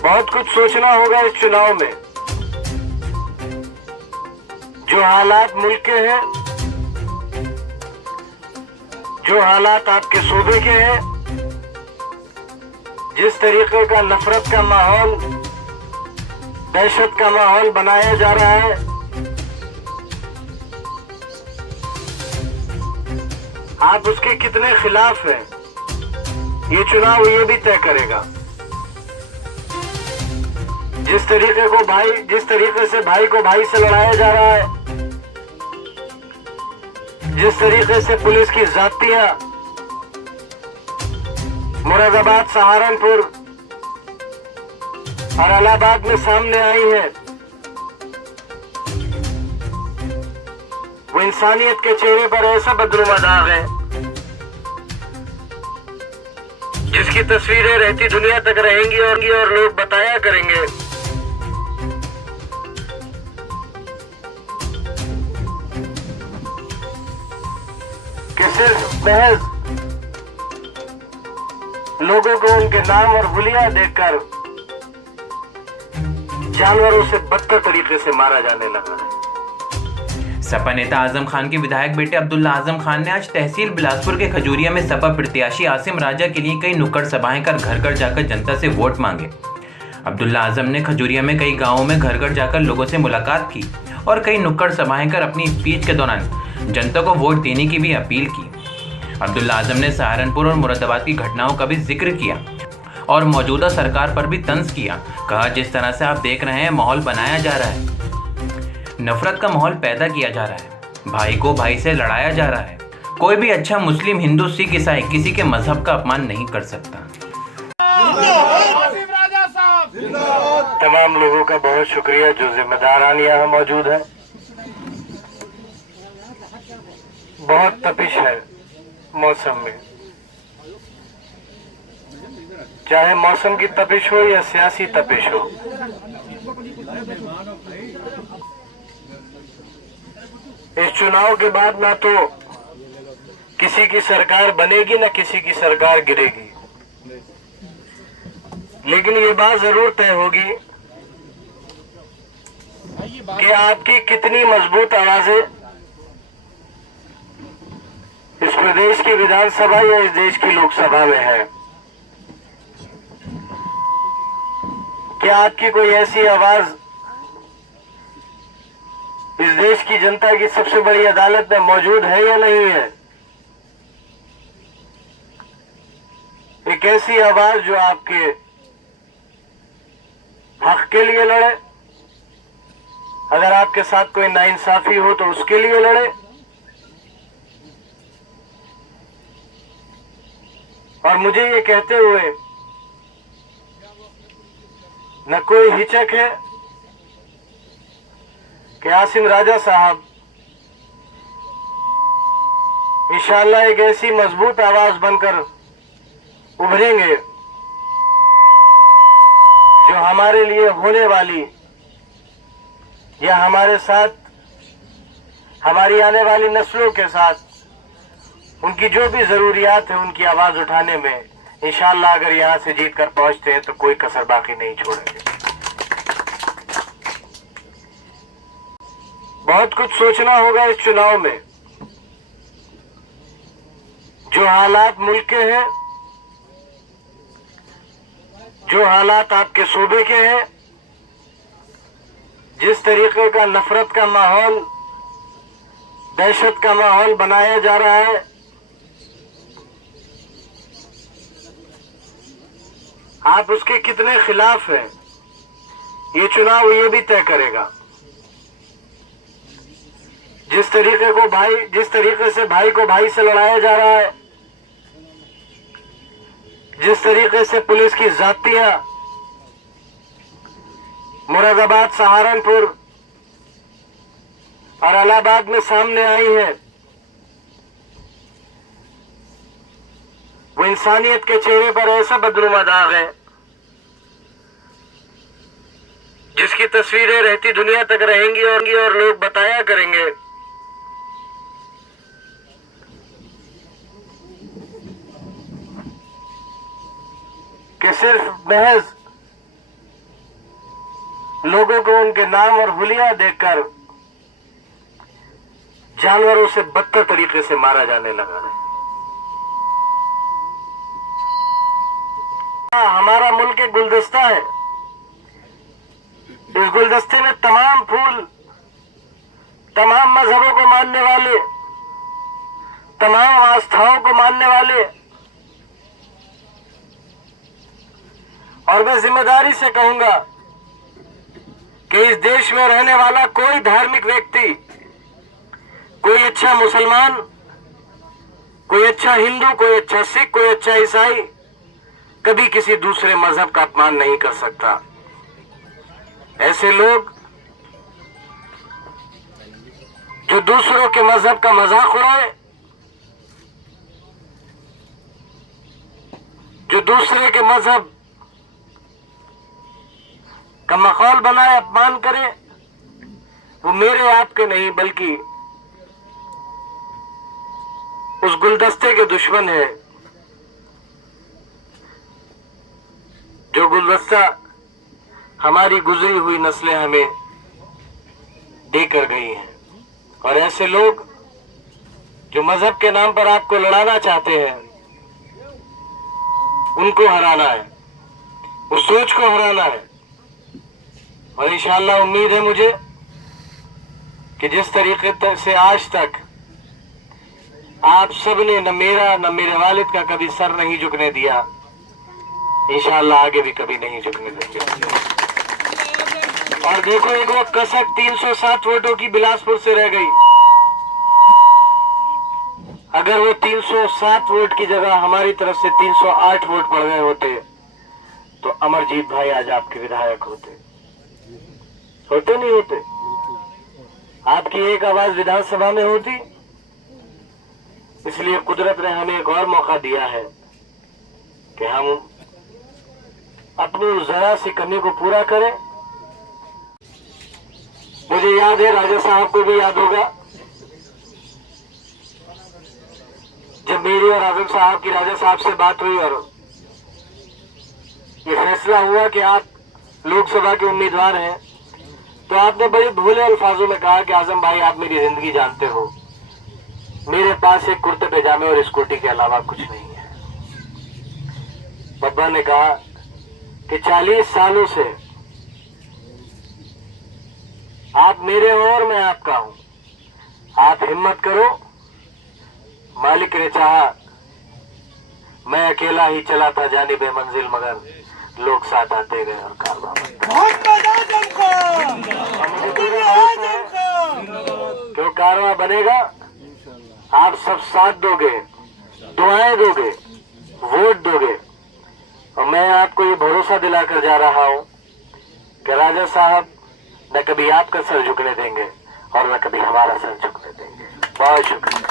बहुत कुछ सोचना होगा इस चुनाव में। जो हालात मुल्क के हैं, जो हालात आपके सूबे के हैं, जिस तरीके का नफरत का माहौल, दहशत का माहौल बनाया जा रहा है, आप उसके कितने खिलाफ हैं, ये चुनाव ये भी तय करेगा। जिस तरीके से भाई को भाई से लड़ाया जा रहा है, जिस तरीके से पुलिस की जातियां मुरादाबाद, सहारनपुर और इलाहाबाद में सामने आई है, वो इंसानियत के चेहरे पर ऐसा बदनुमा दाग है जिसकी तस्वीरें रहती दुनिया तक रहेंगी और लोग बताया करेंगे कि सिर्फ महज लोगों को उनके नाम और हुलिया देखकर जानवरों से बदतर तरीके से मारा जाने लगा है। सपा नेता आजम खान के विधायक बेटे अब्दुल्ला आजम खान ने आज तहसील बिलासपुर के खजूरिया में सपा प्रत्याशी आसिम राजा के लिए कई नुक्कड़ सभाएं कर घर घर जाकर जनता से वोट मांगे। अब्दुल्ला आजम ने खजूरिया में कई गांवों में घर घर जाकर लोगों से मुलाकात की और कई नुक्कड़ सभाएं कर अपनी स्पीच के दौरान जनता को वोट देने की भी अपील की। अब्दुल्ला आजम ने सहारनपुर और मुरादाबाद की घटनाओं का भी जिक्र किया और मौजूदा सरकार पर भी तंज किया। कहा, जिस तरह से आप देख रहे हैं माहौल बनाया जा रहा है, नफरत का माहौल पैदा किया जा रहा है, भाई को भाई से लड़ाया जा रहा है। कोई भी अच्छा मुस्लिम, हिंदू, सिख, ईसाई किसी के मजहब का अपमान नहीं कर सकता। तमाम लोगों का बहुत शुक्रिया जो जिम्मेदारान यहाँ मौजूद है। बहुत तपिश है मौसम में, चाहे मौसम की तपिश हो या सियासी तपिश हो। इस चुनाव के बाद ना तो किसी की सरकार बनेगी ना किसी की सरकार गिरेगी, लेकिन ये बात जरूर तय होगी कि आपकी कितनी मजबूत आवाजें इस प्रदेश की विधानसभा या इस देश की लोकसभा में है। क्या आपकी कोई ऐसी आवाज इस देश की जनता की सबसे बड़ी अदालत में मौजूद है या नहीं है? एक ऐसी आवाज जो आपके हक के लिए लड़े, अगर आपके साथ कोई नाइंसाफी हो तो उसके लिए लड़े, और मुझे ये कहते हुए न कोई हिचक है कि आसिम राजा साहब इंशाअल्लाह एक ऐसी मजबूत आवाज बनकर उभरेंगे जो हमारे लिए होने वाली या हमारे साथ, हमारी आने वाली नस्लों के साथ उनकी जो भी जरूरियात है उनकी आवाज उठाने में इंशाअल्लाह अगर यहां से जीत कर पहुंचते हैं तो कोई कसर बाकी नहीं छोड़ेंगे। बहुत कुछ सोचना होगा इस चुनाव में। जो हालात मुल्क के हैं, जो हालात आपके सूबे के हैं, जिस तरीके का नफरत का माहौल, दहशत का माहौल बनाया जा रहा है, आप उसके कितने खिलाफ हैं, ये चुनाव ये भी तय करेगा। जिस तरीके से भाई को भाई से लड़ाया जा रहा है, जिस तरीके से पुलिस की जातियां मुरादाबाद, सहारनपुर और इलाहाबाद में सामने आई है, वो इंसानियत के चेहरे पर ऐसा बदनुमा दाग है जिसकी तस्वीरें रहती दुनिया तक रहेंगी और लोग बताया करेंगे कि सिर्फ महज लोगों को उनके नाम और हुलिया देकर जानवरों से बदतर तरीके से मारा जाने लगा है। हमारा मुल्क एक गुलदस्ता है। इस गुलदस्ते में तमाम फूल, तमाम मजहबों को मानने वाले, तमाम आस्थाओं को मानने वाले, और मैं जिम्मेदारी से कहूंगा कि इस देश में रहने वाला कोई धार्मिक व्यक्ति, कोई अच्छा मुसलमान, कोई अच्छा हिंदू, कोई अच्छा सिख, कोई अच्छा ईसाई कभी किसी दूसरे मजहब का अपमान नहीं कर सकता। ऐसे लोग जो दूसरों के मजहब का मजाक उड़ाए, जो दूसरे के मजहब का मखौल बनाए, अपमान करे, वो मेरे आपके नहीं बल्कि उस गुलदस्ते के दुश्मन है जो गुलदस्ता हमारी गुजरी हुई नस्लें हमें देकर गई हैं। और ऐसे लोग जो मजहब के नाम पर आपको लड़ाना चाहते हैं, उनको हराना है, उस सोच को हराना है। और इंशाअल्लाह उम्मीद है मुझे कि जिस तरीके से आज तक आप सब ने न मेरा न मेरे वालिद का कभी सर नहीं झुकने दिया, इंशाअल्लाह आगे भी कभी नहीं झुकने देंगे। और देखो, एक वो कसक 307 वोटों की बिलासपुर से रह गई। अगर वो 307 वोट की जगह हमारी तरफ से 308 वोट पड़ गए होते तो अमरजीत भाई आज आपके विधायक होते नहीं होते? आपकी एक आवाज विधानसभा में होती। इसलिए कुदरत ने हमें एक और मौका दिया है कि हम अपनी उस जरा सी कमी को पूरा करें। मुझे याद है, राजा साहब को भी याद होगा, जब मेरी और आजम साहब की राजा साहब से बात हुई और ये फैसला हुआ कि आप लोकसभा के उम्मीदवार हैं, तो आपने बड़े भोले अल्फाजों में कहा कि आजम भाई, आप मेरी जिंदगी जानते हो, मेरे पास एक कुर्ते पैजामे और स्कूटी के अलावा कुछ नहीं है। बब्बा ने कहा कि 40 सालों से आप मेरे हो और मैं आपका हूं। आप हिम्मत करो, मालिक ने चाहा, मैं अकेला ही चला था जानिबे मंजिल, मगर लोग साथ आते गए और कारवां क्यों कारवां बनेगा। आप सब साथ दोगे, दुआएं दोगे, वोट दोगे, और मैं आपको ये भरोसा दिलाकर जा रहा हूं कि राजा साहब न कभी आपका सर झुकने देंगे और न कभी हमारा सर झुकने देंगे। बहुत शुक्रिया।